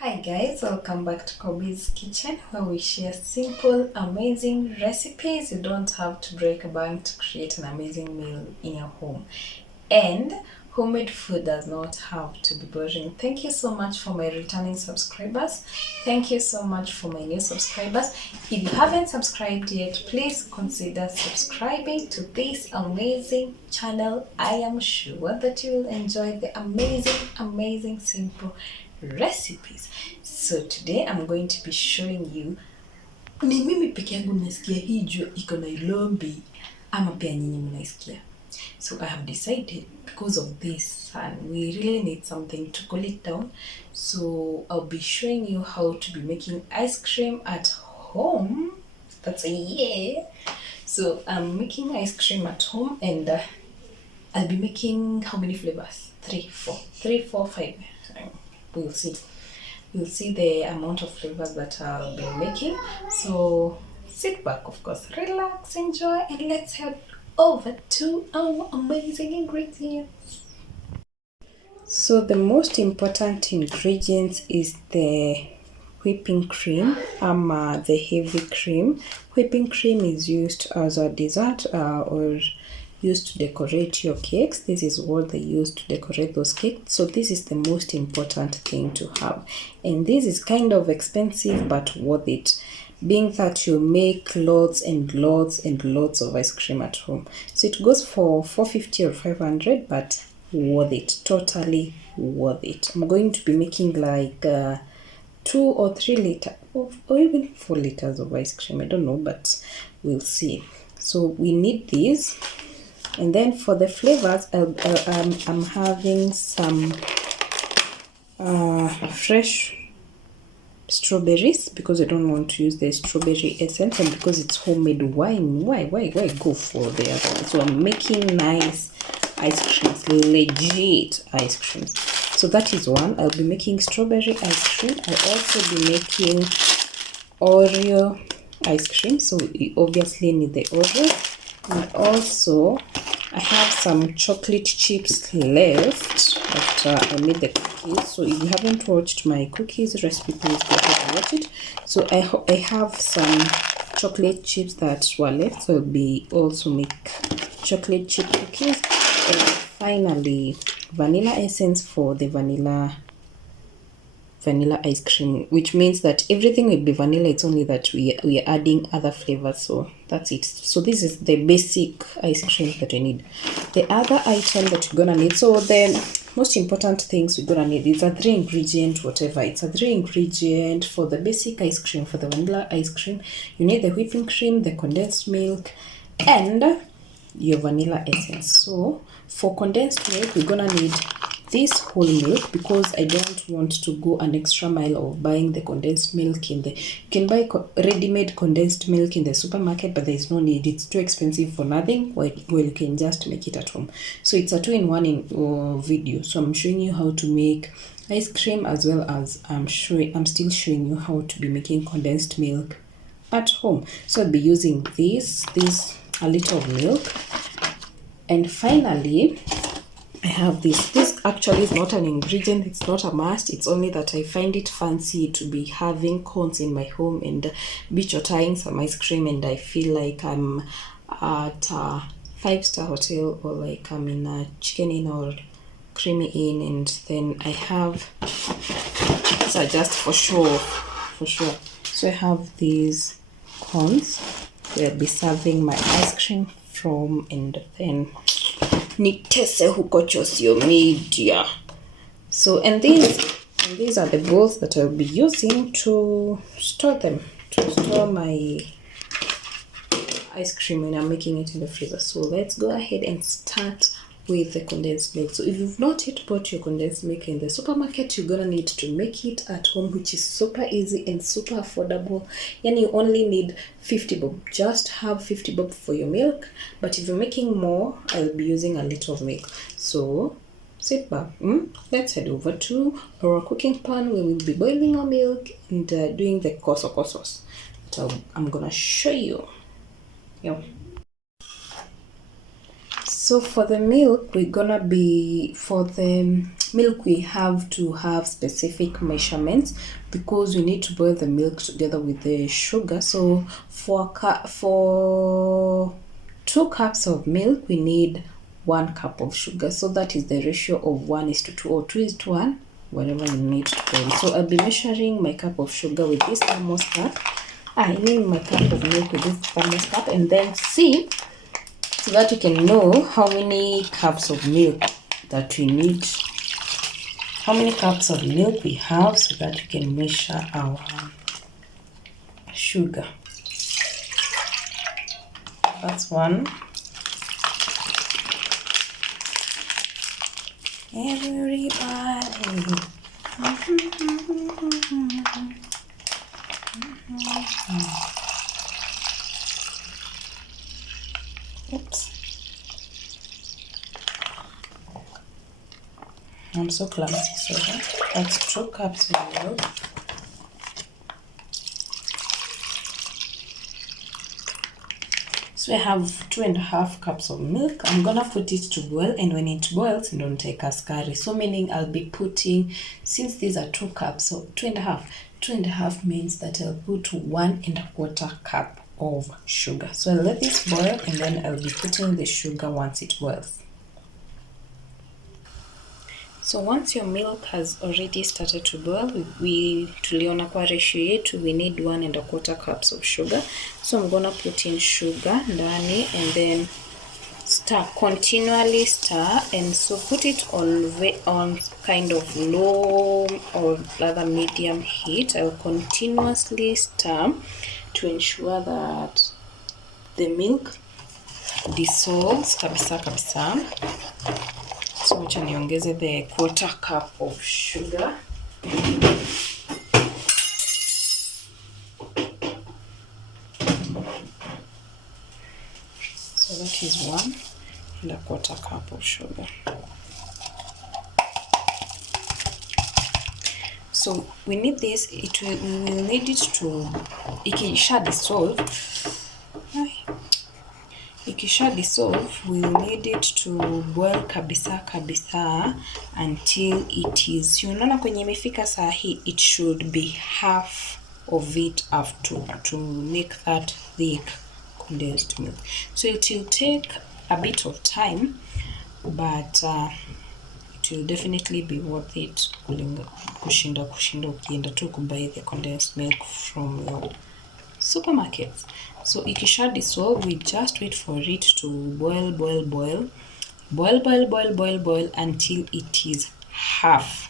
Hi guys, welcome back to Kobe's Kitchen, where we share simple, amazing recipes. You don't have to break a bank to create an amazing meal in your home. And homemade food does not have to be boring. Thank you so much for my returning subscribers. Thank you so much for my new subscribers. If you haven't subscribed yet, please consider subscribing to this amazing channel. I am sure that you will enjoy the amazing, simple recipes. So today I'm going to be showing you ni mimi peke yangu nasikia hii jua iko Nairobi ama pia nyinyi mnaisikia. So I have decided, because of this sun, we really need something to cool it down. So I'll be showing you how to be making ice cream at home. That's a yeah. So I'm making ice cream at home, and I'll be making how many flavors? 3, 4, 5. We'll see. You'll see the amount of flavors that I'll be making. So sit back, of course, relax, enjoy, and let's head over to our amazing ingredients. So the most important ingredients is the whipping cream, the heavy cream. Whipping cream is used as a dessert or used to decorate your cakes. This is what they use to decorate those cakes. So this is the most important thing to have. And this is kind of expensive but worth it, being that you make lots and lots of ice cream at home. So it goes for 450 or 500, but worth it, totally worth it. I'm going to be making like 2 or 3 liters or even 4 liters of ice cream. I don't know, but we'll see. So we need these. And then for the flavors, I'm having some fresh strawberries, because I don't want to use the strawberry essence, and because it's homemade wine, why go for the other one? So I'm making nice ice creams, legit ice creams. So that is one. I'll be making strawberry ice cream. I'll also be making Oreo ice cream, so you obviously need the Oreo. And also I have some chocolate chips left after I made the cookies. So if you haven't watched my cookies recipe, please go ahead and watch it. So I have some chocolate chips that were left, so I'll be also make chocolate chip cookies. And finally, vanilla essence for the vanilla ice cream, which means that everything will be vanilla. It's only that we are adding other flavors. So that's it. So this is the basic ice cream that we need. The other item that you're gonna need, so the most important things we're gonna need is a 3 ingredient whatever. It's a 3 ingredient for the basic ice cream. For the vanilla ice cream, you need the whipping cream, the condensed milk, and your vanilla essence. So for condensed milk, we're gonna need this whole milk, because I don't want to go an extra mile of buying the condensed milk in the, you can buy ready-made condensed milk in the supermarket, but there is no need. It's too expensive for nothing. Well, you can just make it at home. So it's a 2-in-1 video. So I'm showing you how to make ice cream, as well as I'm still showing you how to be making condensed milk at home. So I'll be using this a liter of milk. And finally, I have this. This actually is not an ingredient. It's not a must. It's only that I find it fancy to be having cones in my home and be chotaing some ice cream, and I feel like I'm at a 5-star hotel, or like I'm in a Chicken Inn or Creamy Inn, and then I have, these are just for sure. So I have these cones where I'll be serving my ice cream from, and then nitese huko social media. So and these are the bowls that I'll be using to store my ice cream when I'm making it in the freezer. So let's go ahead and start with the condensed milk. So if you've not yet bought your condensed milk in the supermarket, you're gonna need to make it at home, which is super easy and super affordable. And you only need 50 bob. Just have 50 bob for your milk. But if you're making more, I'll be using a liter of milk. So sit back. Let's head over to our cooking pan where we'll be boiling our milk and doing the koso sauce. So I'm gonna show you. Yeah. So for the milk, we have to have specific measurements because we need to boil the milk together with the sugar. So for 2 cups of milk, we need 1 cup of sugar. So that is the ratio of 1:2 or 2:1, whatever you need to boil. So I'll be measuring my cup of sugar with this thermos cup. I mean my cup of milk with this thermos cup, and then see, so that you can know how many cups of milk that we need, how many cups of milk we have, so that we can measure our sugar. That's one. Everybody. Oops. I'm so clumsy, so that's 2 cups of milk. So I have 2.5 cups of milk. I'm gonna put it to boil, and when it boils, don't take a sukari. So meaning I'll be putting, since these are 2 cups, so 2.5 means that I'll put 1.25 cup of sugar. So I'll let this boil, and then I'll be putting the sugar once it boils. So once your milk has already started to boil, tuliona kwa ratio yetu we need 1.25 cups of sugar. So I'm gonna put in sugar ndani and then continually stir, and so put it on kind of low or rather medium heat. I'll continuously stir to ensure that the milk dissolves kabisa. So wacha niongeze the 1/4 cup of sugar. So that is 1.25 cup of sugar. So we need this, we will need it to, ikisha dissolve, we will need it to boil kabisa until it is, unaona kwenye imefika saa hii, it should be half of it to make that thick condensed milk. So it will take a bit of time, but it will definitely be worth it kushinda ukienda tu kubuy the condensed milk from your supermarkets. So ikisha dissolve, we just wait for it to boil until it is half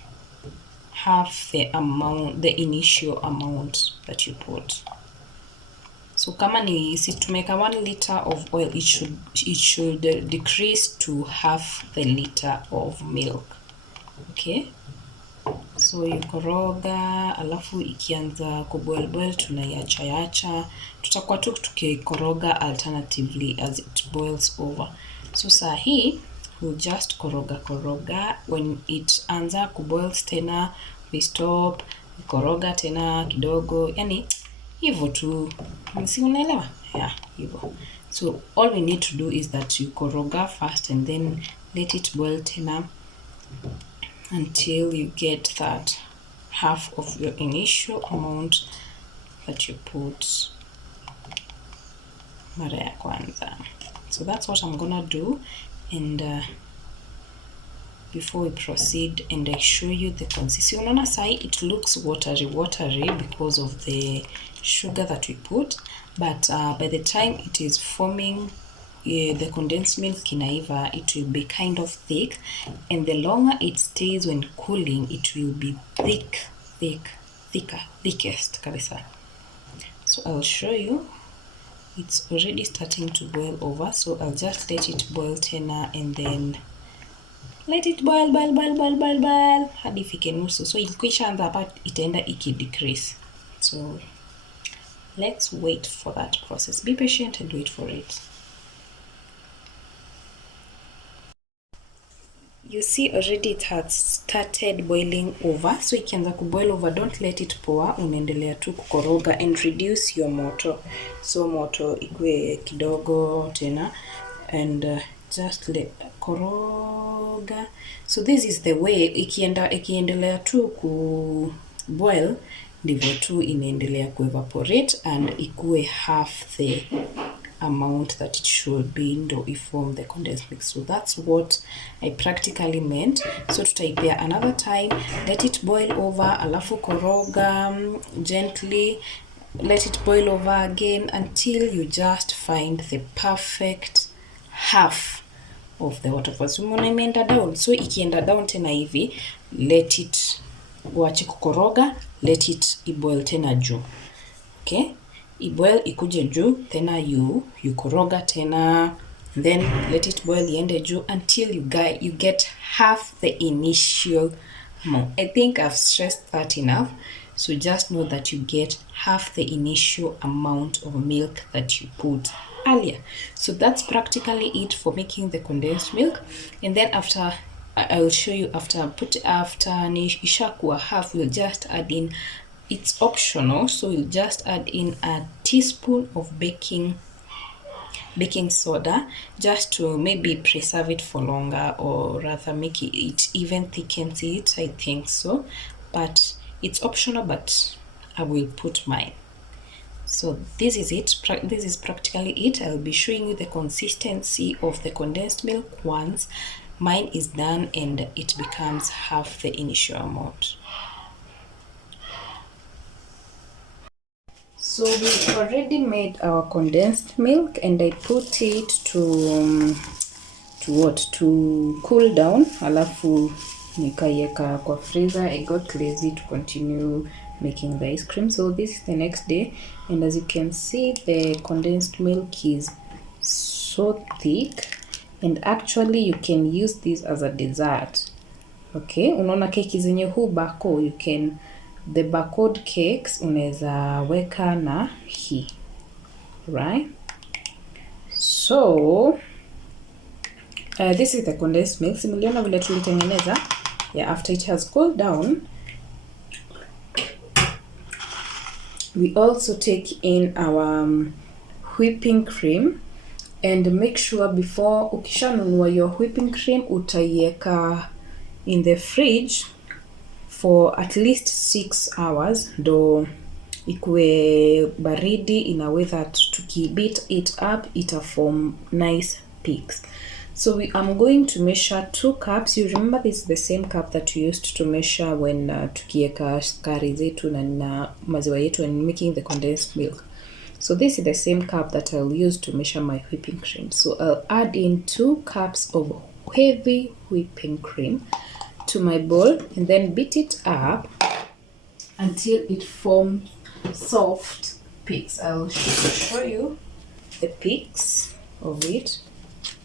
the amount, the initial amount that you put. So kama ni si tumeka 1 liter of oil, it should decrease to half the liter of milk. Okay, so yukoroga, alafu ikianza kuboil tunaiacha, tutakuwa tu tukikoroga alternatively as it boils over. So saa hii we'll just koroga. When it anza kuboil tena, we stop, koroga tena kidogo, yani hivyo tu, si unaelewa? Yeah, hivyo. So all we need to do is that you koroga first and then let it boil tena until you get that half of your initial amount that you put mara ya kwanza. So that's what I'm gonna do, and before we proceed and I show you the consistency. Unaona sai it looks watery because of the sugar that we put, but by the time it is forming, the condensed milk kinaiva, it will be kind of thick, and the longer it stays when cooling, it will be thickest kabisa. So I'll show you. It's already starting to boil over, so I'll just let it boil tena and then let it boil hadi ifike nusu. So ikisha anza hapa itaenda decrease. So let's wait for that process. Be patient and wait for it. You see already it has started boiling over. So ikianza kuboil over, don't let it pour, unaendelea tu kukoroga and reduce your moto. So moto ikue kidogo tena, and just koroga. So this is the way, ikiendelea tu ku boil ndivyo tu inaendelea ku evaporate and ikue half the amount that it should be ndo iform the condensed milk. So that's what I practically meant. So tutaipea another time, let it boil over, alafu koroga gently, let it boil over again until you just find the perfect half of the waterfall. So umeona imeenda down, so ikienda down tena hivi, let it uache kukoroga, let it iboil tena juu. Okay, iboil ikuje juu, tena you koroga tena, then let it boil iende juu until you get half the initial amount. I think I've stressed that enough. So just know that you get half the initial amount of milk that you put earlier. So that's practically it for making the condensed milk. And then after, I will show you after ishakuwa half, we'll just add in, it's optional, so we'll just add in a teaspoon of baking soda, just to maybe preserve it for longer, or rather make it even thickens it, I think so. But it's optional, but I will put mine. So this is it. This is practically it. I'll be showing you the consistency of the condensed milk once mine is done and it becomes half the initial amount. So we've already made our condensed milk and I put it to cool down, alafu nikaiweka kwa freezer. I got lazy to continue making the ice cream. So this is the next day, and as you can see, the condensed milk is so thick, and actually you can use this as a dessert. Okay, unaona keki zenye huu bako, you can, the barcode cakes unaweza weka na hii, right? So this is the condensed milk. Simuliona vile tulitengeneza. Yeah, after it has cooled down, we also take in our whipping cream, and make sure before ukishanunua your whipping cream utaiweka in the fridge for at least 6 hours ndo ikue baridi in a way that tukibeat it up ita form nice peaks. So I'm going to measure 2 cups. You remember this is the same cup that we used to measure when tukieka sukari zetu na maziwa yetu and making the condensed milk. So this is the same cup that I'll use to measure my whipping cream. So I'll add in 2 cups of heavy whipping cream to my bowl and then beat it up until it forms soft peaks. I'll show you the peaks of it.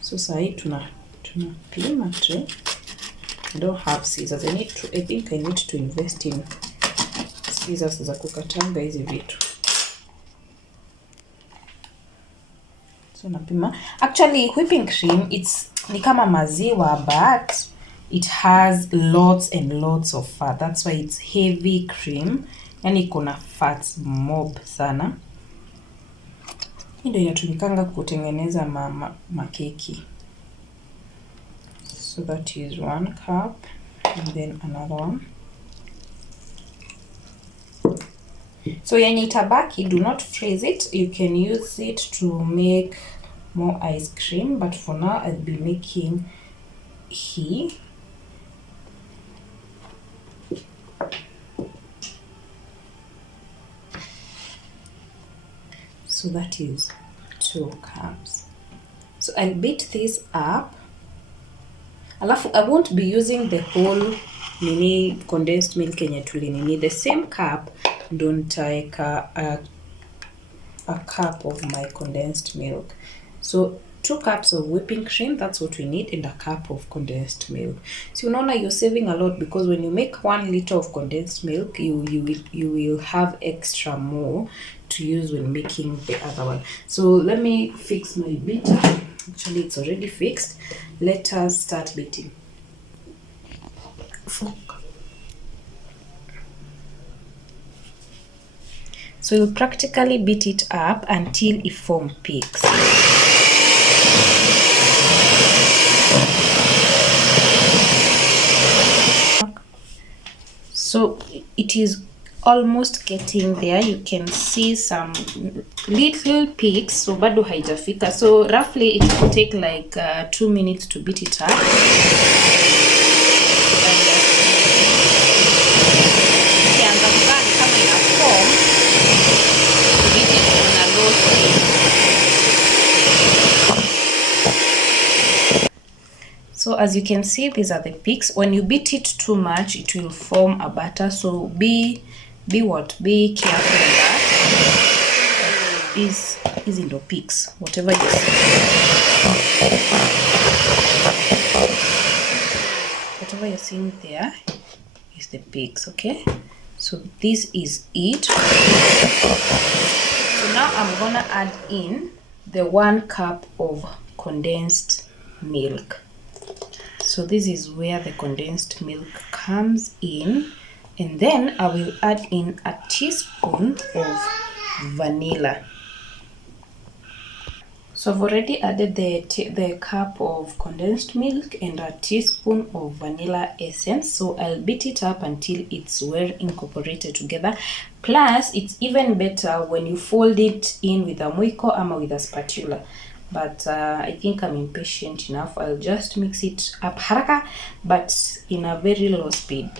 So sahi tunapima tu. I don't have scissors. I think I need to invest in scissors za kukatanga hizi vitu. So napima. Actually whipping cream, it's ni kama maziwa, but it has lots and lots of fat. That's why it's heavy cream. Yani kuna fats mob sana. Hii ndio inatumikanga kutengeneza makeki. So that is 1 cup and then another one. So yenye itabaki, do not freeze it. You can use it to make more ice cream, but for now I'll be making hii. So that is 2 cups. So I'll beat this up. Alafu I won't be using the whole condensed milk yenye tulinini. The same cup ndo nitaeka a cup of my condensed milk. So 2 cups of whipping cream, that's what we need, and a cup of condensed milk. So unaona you're saving a lot, because when you make 1 liter of condensed milk, you will have extra more to use when making the other one. So let me fix my beater. Actually it's already fixed. Let us start beating. So you'll practically beat it up until it forms peaks. it is almost getting there. You can see some little peaks, so bado haijafika. So roughly it will take like 2 minutes to beat it up. Kama ina form, beat it on a low speed. So as you can see, these are the peaks. When you beat it too much, it will form a batter. So be careful in that. Is in the peaks, whatever you see. Whatever you're seeing there is the peaks, okay? So this is it. So now I'm gonna add in the 1 cup of condensed milk. So this is where the condensed milk comes in, and then I will add in a teaspoon of vanilla. So I've already added the cup of condensed milk and a teaspoon of vanilla essence. So I'll beat it up until it's well incorporated together. Plus, it's even better when you fold it in with a mwiko or with a spatula. But I think I'm impatient enough. I'll just mix it up haraka, but in a very low speed.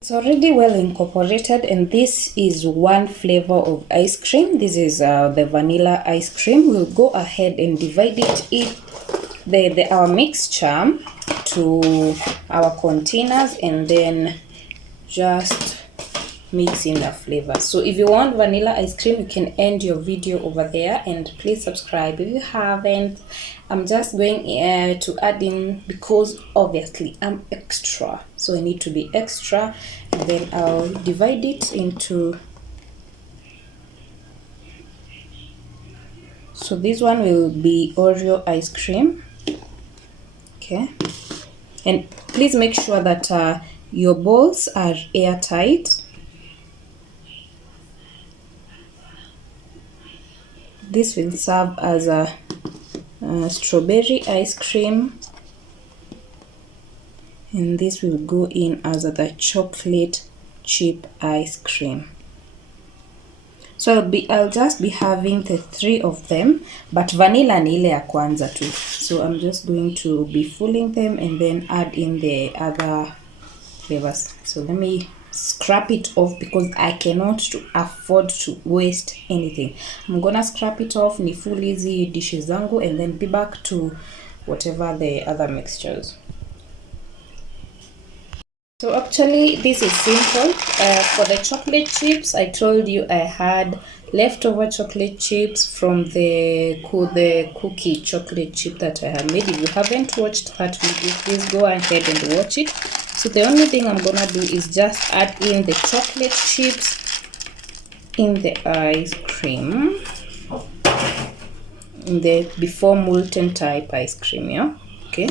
It's already well incorporated, and this is 1 flavor of ice cream. This is the vanilla ice cream. We'll go ahead and divide our mixture to our containers, and then just mix in the flavor. So if you want vanilla ice cream, you can end your video over there, and please subscribe if you haven't. I'm just going to add in, because obviously I'm extra, so I need to be extra, and then I'll divide it into, so this one will be Oreo ice cream, okay? And please make sure that your bowls are airtight. This will serve as a strawberry ice cream, and this will go in as the chocolate chip ice cream. So I'll just be having the 3 of them, but vanilla ni ile ya kwanza tu. So I'm just going to be filling them and then add in the other flavors. So let me scrap it off because I cannot afford to waste anything. I'm gonna scrap it off, ni full easy dishes zangu, and then be back to whatever the other mixtures. So actually this is simple. For the chocolate chips, I told you I had leftover chocolate chips from the cookie chocolate chip that I have made. If you haven't watched that video, please go ahead and watch it. So the only thing I'm gonna do is just add in the chocolate chips in the ice cream, in the before molten type ice cream, yeah, okay,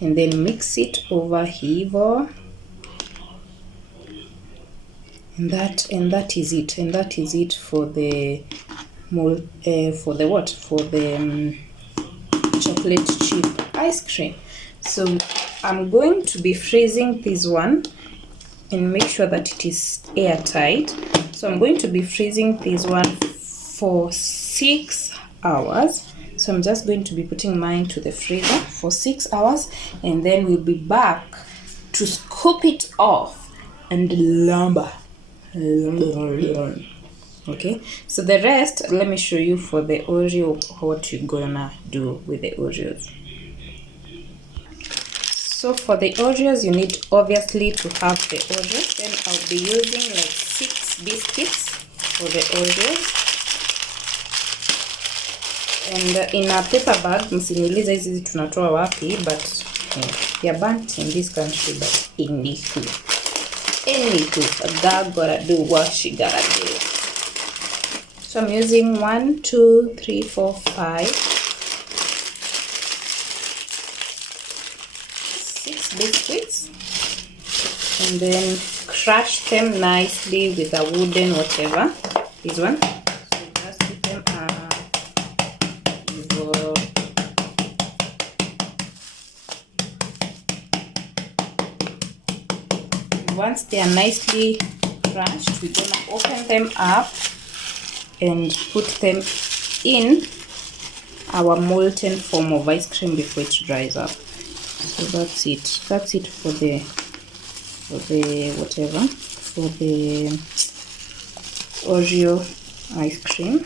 and then mix it over here. And that is it. And that is it for the chocolate chip ice cream. So I'm going to be freezing this one and make sure that it is airtight. So I'm going to be freezing this one for 6 hours. So I'm just going to be putting mine to the freezer for 6 hours, and then we'll be back to scoop it off and lumber. Okay, so the rest, let me show you for the Oreo what you're gonna do with the Oreos. So for the Oreos, you need obviously to have the Oreos. Then I'll be using like 6 biscuits for the Oreos, and in a paper bag. Msiniulize hizi tunatoa wapi, but they're burnt in this country, but anywho, a girl gotta do what she gotta do. So I'm using 1, 2, 3, 4, 5, 6 biscuits, and then crush them nicely with a wooden whatever. This one. So just put them once they are nicely crushed, we're gonna open them up and put them in our molten form of ice cream before it dries up. So that's it. That's it for the Oreo ice cream.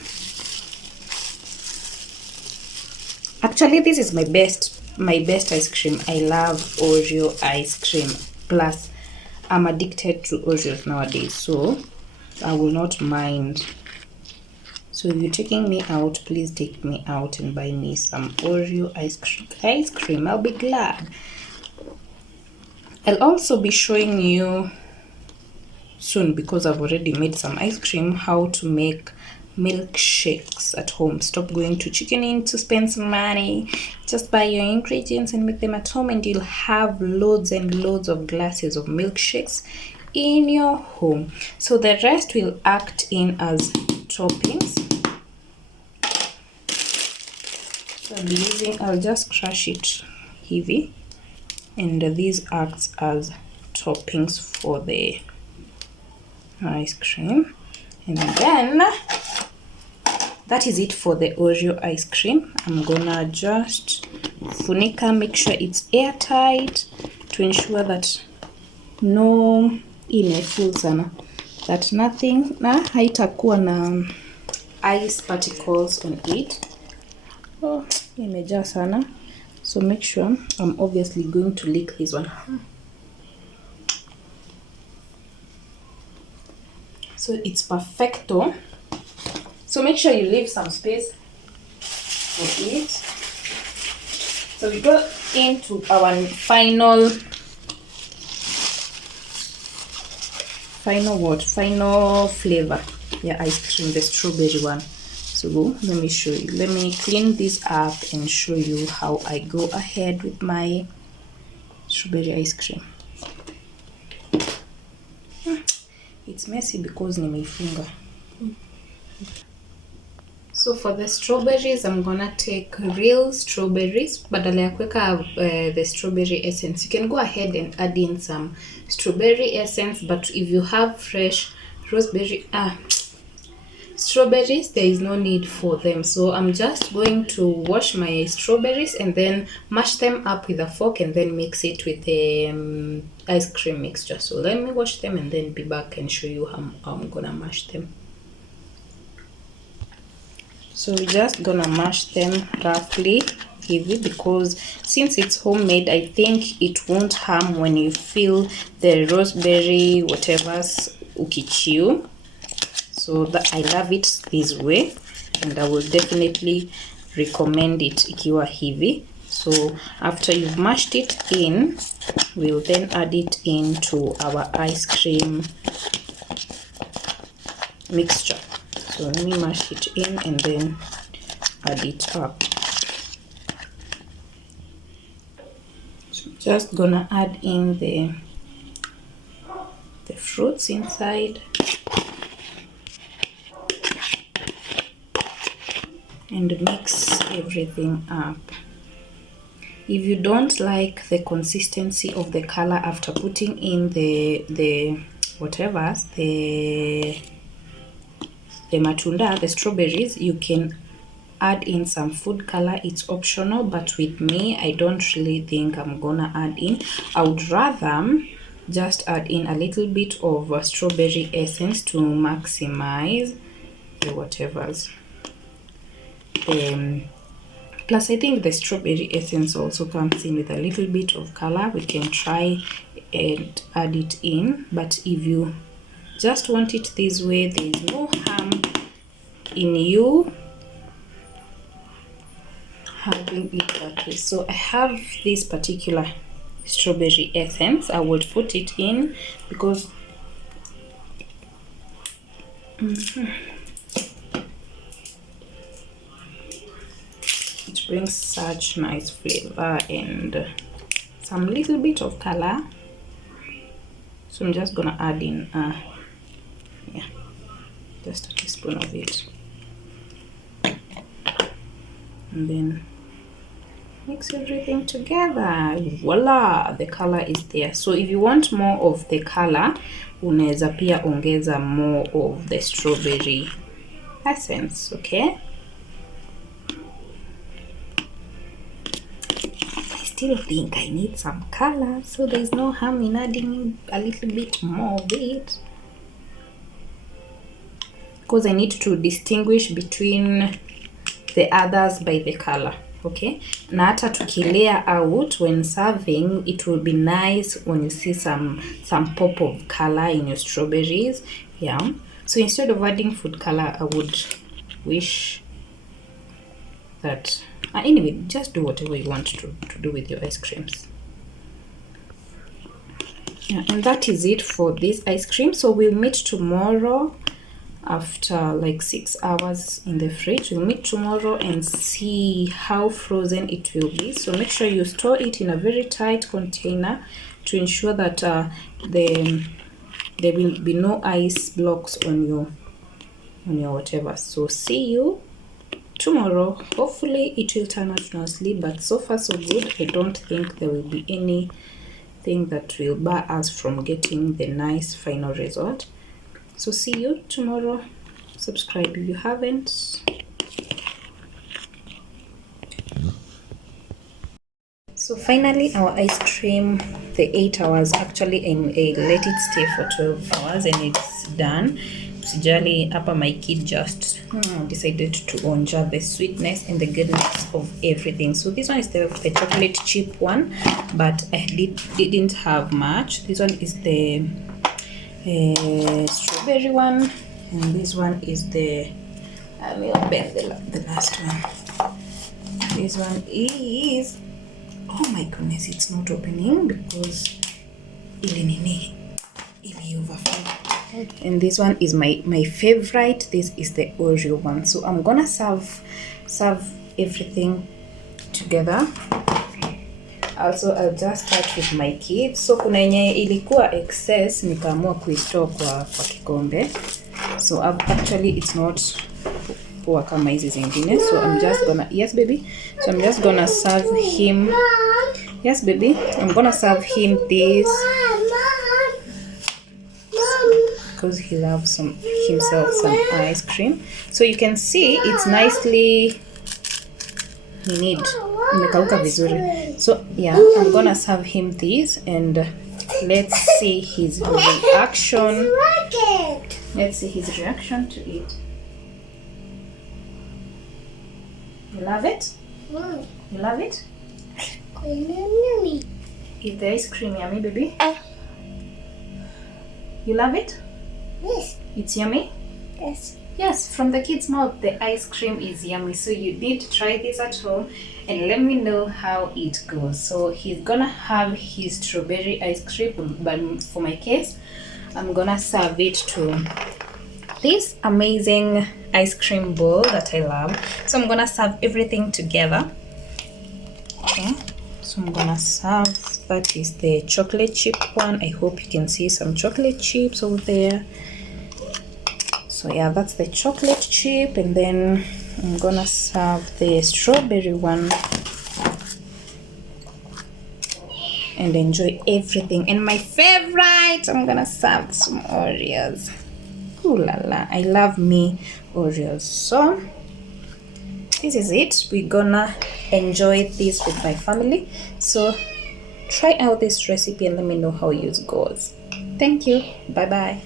Actually, this is my best ice cream. I love Oreo ice cream. Plus, I'm addicted to Oreos nowadays, so I will not mind. So if you're taking me out, please take me out and buy me some Oreo ice cream. I'll be glad. I'll also be showing you soon, because I've already made some ice cream, how to make milkshakes at home. Stop going to Chicken Inn to spend some money. Just buy your ingredients and make them at home, and you'll have loads and loads of glasses of milkshakes in your home. So the rest will act in as toppings. So I'll just crush it heavy, and these acts as toppings for the ice cream. And then that is it for the Oreo ice cream. I'm gonna just funika, make sure it's airtight to ensure that no full sana, that nothing haitakuwa na ice particles on it. Oh, imejaa sana. So make sure, I'm obviously going to lick this one. So it's perfecto. So make sure you leave some space for it. So we go into our final flavor. Yeah, ice cream, the strawberry one. So let me show you. Let me clean this up and show you how I go ahead with my strawberry ice cream. It's messy because nimeifunga. So for the strawberries, I'm gonna take real strawberries, badala ya kuweka the strawberry essence. You can go ahead and add in some strawberry essence, but if you have fresh strawberries, there is no need for them. So I'm just going to wash my strawberries and then mash them up with a fork and then mix it with the ice cream mixture. So let me wash them and then be back and show you how I'm gonna mash them. So we're just gonna mash them roughly heavy, because since it's homemade, I think it won't harm when you feel the raspberry whatever's ukichew. So that I love it this way, and I will definitely recommend it ikiwa hivi. So after you've mashed it in, we'll then add it into our ice cream mixture. So let me mash it in and then add it up. So just gonna add in the fruits inside and mix everything up. If you don't like the consistency of the color after putting in the matunda, the strawberries, you can add in some food color. It's optional, but with me, I don't really think I'm gonna add in. I would rather just add in a little bit of strawberry essence to maximize the whatevers. Plus I think the strawberry essence also comes in with a little bit of color. We can try and add it in, but if you just want it this way, there is no harm in you having it that way. So I have this particular strawberry essence. I will put it in because it brings such nice flavor and some little bit of color. So I'm just gonna add in just a teaspoon of it, and then Mix everything together. Voila, the color is there. So if you want more of the color, unaweza pia ongeza more of the strawberry essence, okay? I still think I need some color, so there's no harm in adding a little bit more of it, because I need to distinguish between the others by the color. Okay, na hata tukilea out when serving, it will be nice when you see some pop of color in your strawberries. Yeah, so instead of adding food color, I would wish that anyway, just do whatever you want to do with your ice creams. Yeah, and that is it for this ice cream. So we'll meet tomorrow after like 6 hours in the fridge. We'll meet tomorrow and see how frozen it will be. So make sure you store it in a very tight container to ensure that there will be no ice blocks on your whatever. So see you tomorrow. Hopefully it will turn out nicely, but so far so good. I don't think there will be anything that will bar us from getting the nice final result. So see you tomorrow. Subscribe if you haven't. So finally our ice cream, the 8 hours, actually I let it stay for 12 hours and it's done. Sijali hapa my kid just decided to enjoy the sweetness and the goodness of everything. So this one is the chocolate chip one, but I didn't have much. This one is the strawberry one, and this one is the I will bend the last one. This one is, oh my goodness, it's not opening because ili overflow. And this one is my favorite. This is the Oreo one. So I'm gonna serve everything together. Also I'll just start with my kids. So kuna yenye ilikuwa excess nikaamua kuistore kwa kikombe. So actually it's not poor kama hizi zingine. So I'm just gonna, yes baby, so I'm just gonna serve him, yes baby, I'm gonna serve him this because he loves himself some ice cream. So you can see it's nicely imekauka vizuri. So yeah, I'm gonna serve him this and let's see his reaction. Let's see his reaction to it. You love it? You love it? Is the ice cream yummy, baby? You love it? Yes. It's yummy? Yes. Yes, from the kid's mouth, the ice cream is yummy. So you need to try this at home and let me know how it goes. So he's gonna have his strawberry ice cream, but for my case, I'm gonna serve it to this amazing ice cream bowl that I love. So I'm gonna serve everything together. Okay, so I'm gonna serve, that is the chocolate chip one. I hope you can see some chocolate chips over there. So yeah, that's the chocolate chip, and then I'm gonna serve the strawberry one and enjoy everything. And my favorite, I'm gonna serve some Oreos. Ooh la la, I love me Oreos. So this is it. We're gonna enjoy this with my family. So try out this recipe and let me know how yours goes. Thank you. Bye bye.